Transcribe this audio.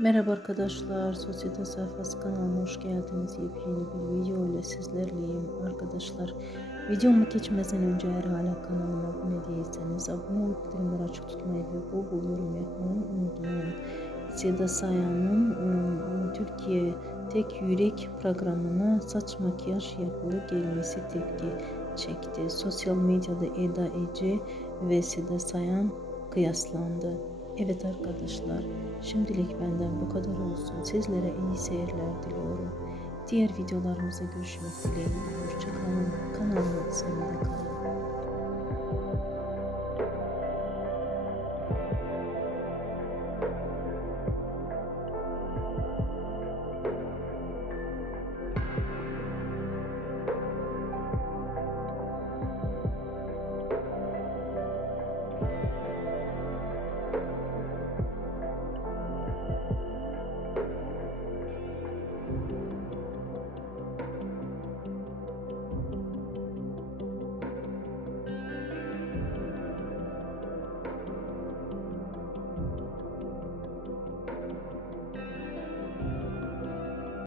Merhaba arkadaşlar, Sosyete Sayfası kanalıma hoş geldiniz. Yepyeni bir video ile sizlerleyim arkadaşlar. Videoma geçmeden önce eğer hala kanalıma abone değilseniz abone olup bildirimleri açık tutmayı ve bol bol yorum yapmayı unutmayın. Seda Sayan'ın ıı, Türkiye Tek Yürek programına saç makyaj yapılı gelmesi tepki çekti. Sosyal medyada Eda Ece ve Seda Sayan kıyaslandı. Evet arkadaşlar, şimdilik benden bu kadar olsun. Sizlere iyi seyirler diliyorum. Diğer videolarımıza görüşmek dileğiyle. Hoşçakalın. Kanalıma izlemede kalın.